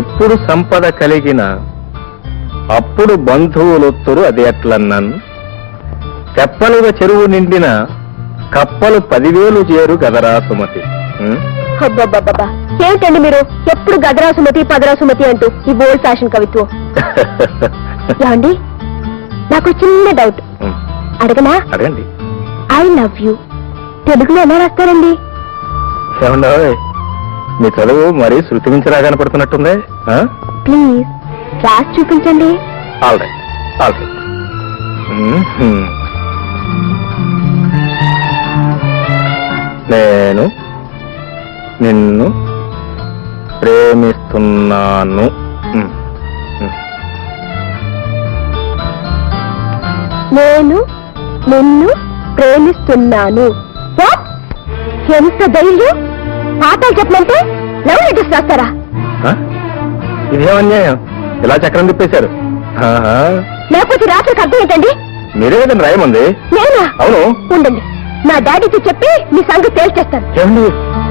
ఎప్పుడు సంపద కలిగిన అప్పుడు బంధువులొత్తురు అది ఎట్లన్నాను. తెప్పలుగా చెరువు నిండిన కప్పలు 10,000 చేరు గదరా సుమతి. అబ్బబ్బబ్బా, ఏమిటండి మీరు ఎప్పుడు గదరా సుమతి పదరా సుమతి అంటూ ఈ ఓల్డ్ ఫ్యాషన్ కవిత్వం? ఏమండి, నాకు చిన్న డౌట్ అడగనా? అడగండి. ఐ లవ్ యూ తెలుగులో ఎలా రాస్తారండి? ఏమన్నా మీ చదువు మరీ శృతి మించి రాగా కనపడుతున్నట్టుందే. ప్లీజ్ రాసి చూపించండి. All right, all right. నేను నిన్ను ప్రేమిస్తున్నాను. నేను నిన్ను ప్రేమిస్తున్నాను. ఎంత ధైర్యం! పాఠాలు చెప్పమంటే లవ్ లెటర్స్ రాస్తారా? ఇదేమన్యాయం, ఇలా చక్రం తిప్పేశారు. లేకపోతే రాత్రికి అర్థం ఏంటండి? మీరే కదండి రాయమంది. నేనా? అవును. ఉండండి, నా డాడీకి చెప్పి మీ సంగతి తేల్చేస్తాను. ఏమండి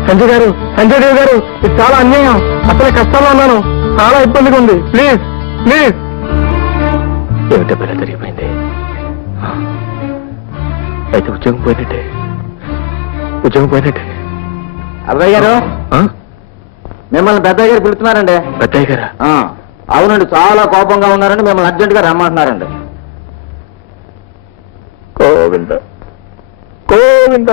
సంజయ్ గారు, సంజయ్ దేవ్ గారు, ఇది చాలా అన్యాయం. అసలే కష్టాల్లో ఉన్నాను, చాలా ఇబ్బందిగా ఉంది. Please please. ఏమిటో పిల్ల జరిగిపోయింది. అయితే ఉద్యోగం పోయినట్టే, ఉద్యోగం పోయినట్టే. అబ్బాయి గారు, మిమ్మల్ని పెద్దయ్య గారు పిలుస్తున్నారండి. పెద్దయ్య గారా? అవునండి, చాలా కోపంగా ఉన్నారండి, మిమ్మల్ని అర్జెంట్ గా రమ్మంటున్నారండి. గోవింద గోవింద.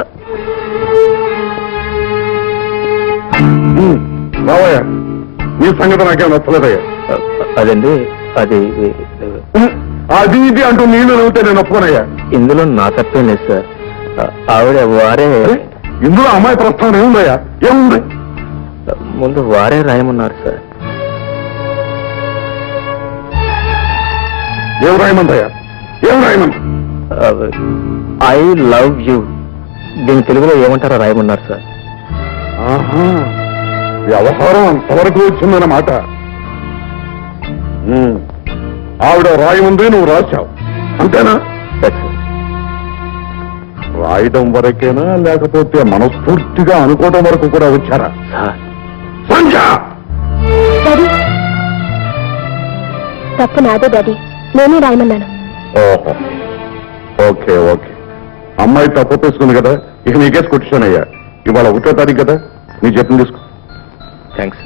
రావయ్యా, నీ సంగతి నాకేం నచ్చలేదయ్యా. అదండి, అది అది ఇది అంటూ నీళ్లు నవ్వుతే నేను ఒప్పుకోనయ్యా. ఇందులో నా తప్పేం లేదు సార్. ఆవిడ వారే, ఇందులో అమ్మాయి ప్రస్తావన ఏముందయ్యా? ఏముంది? ముందు వారే రాయమన్నారు సార్. ఏం రాయమందయ్యా? ఏం రాయమంది? I love you. దీని తెలుగులో ఏమంటారో రాయమన్నారు సార్. ఆహా, వ్యవహారం అంతవరకు వచ్చిందన్నమాట. ఆవిడ రాయముందే నువ్వు రాశావు, అంతేనా? రాయడం వరకేనా, లేకపోతే మనస్ఫూర్తిగా అనుకోవడం వరకు కూడా వచ్చారా? సంజ, డాడీ, తప్పు నాదే డాడీ, నేనే రాయమన్నాను. ఓహో, ఓకే ఓకే. అమ్మాయి తప్పు తీసుకుంది కదా, ఇక నీకేసి కొట్టించానయ్యా. ఇవాళ 1వ తారీఖు కదా, నీ చెప్పిన తీసుకో. Thanks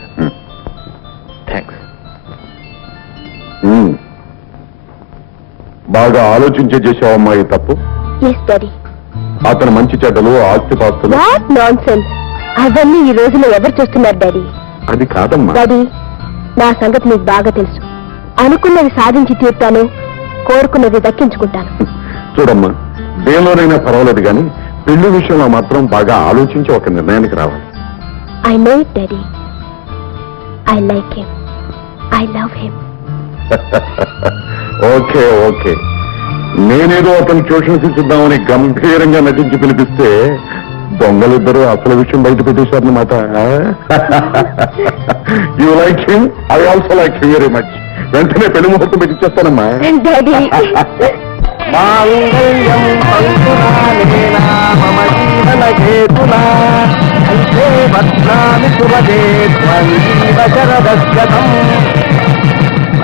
thanks. బాగా ఆలోచించే చేసావు అమ్మాయి తప్పు. Yes daddy. అతను మంచి చెడ్డలు, ఆస్తిపాస్తులు వాట్ నాన్సెన్స్! అవన్నీ ఈ రోజులో ఎవరు చూస్తున్నారు డాడీ? అది కాదమ్మా. డాడీ, నా సంగతి మీకు బాగా తెలుసు. అనుకున్నది సాధించి తీర్తాను, కోరుకున్నది దక్కించుకుంటాను. చూడమ్మా, దేనిలోనైనా పర్వాలేదు కానీ పెళ్లి విషయంలో మాత్రం బాగా ఆలోచించి ఒక నిర్ణయానికి రావాలి. I know it daddy. I like him. I love him. Okay okay. నేనేదో అతను ట్యూషన్ తీసిద్దామని గంభీరంగా నటించి పిలిపిస్తే దొంగలిద్దరూ అసలు విషయం బయట పెట్టేశారన్నమాట. You like him, I also like him very much. వెంటనే పెళ్లి ముహూర్తం పెట్టిచ్చేస్తానమ్మా. డాడీ,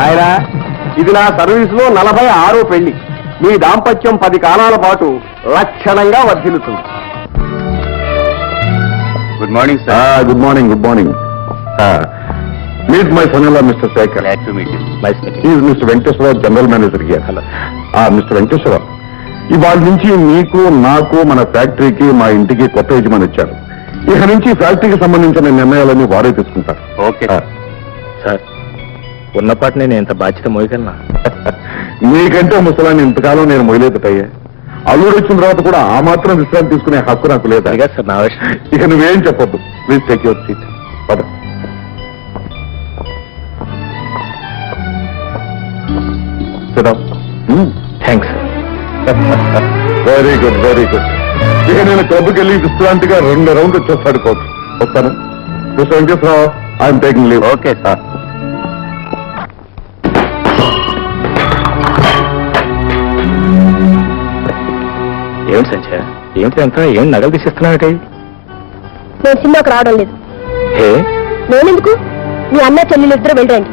ఆయన ఇది నా సర్వీస్ లో 46వ పెళ్లి. మీ దాంపత్యం 10 కాలాల పాటు లక్షణంగా వర్ధిల్లుతుంది. Good morning sir. Good morning, good morning. Meet my son in law mister Shekhar. Mister Venkateswararao, general manager here. Hello mister Venkateswararao, ఇవాళ నుంచి మీకు, నాకు, మన ఫ్యాక్టరీకి, మా ఇంటికి కొత్త యజమాని వచ్చారు. ఇక నుంచి ఫ్యాక్టరీకి సంబంధించిన నిర్ణయాలన్నీ వారే తీసుకుంటారు. Okay sir. ఉన్నపాటి నేను ఎంత బాధ్యత మోయగలనా? నీకంటే ముసలాన్ని ఇంతకాలం నేను మొయలేదటయ్యా. అల్లుడు వచ్చిన తర్వాత కూడా ఆ మాత్రం విశ్రాంతి తీసుకునే హక్కు నాకు లేదా? అదిగా సార్ నా విషయం. ఇక నువ్వేం చెప్పొద్దు. Please take your seat. పద. Thanks. Very good, very good. ఇక నేను క్లబ్కి వెళ్ళి విశ్రాంతిగా 2 రౌండ్లు వచ్చేస్తాడు కోచ్. వస్తాను. Mister Venkateswara Rao, I'm taking leave. Okay sir. ఏమిటి సంజయ్, ఏమిటి అంతా? ఏం నగలు తీసిస్తున్నావు? నేను సినిమాకు రావడం లేదు. ఏ నేనెందుకు? మీ అన్న చెల్లెలు ఇద్దరు వెళ్ళండి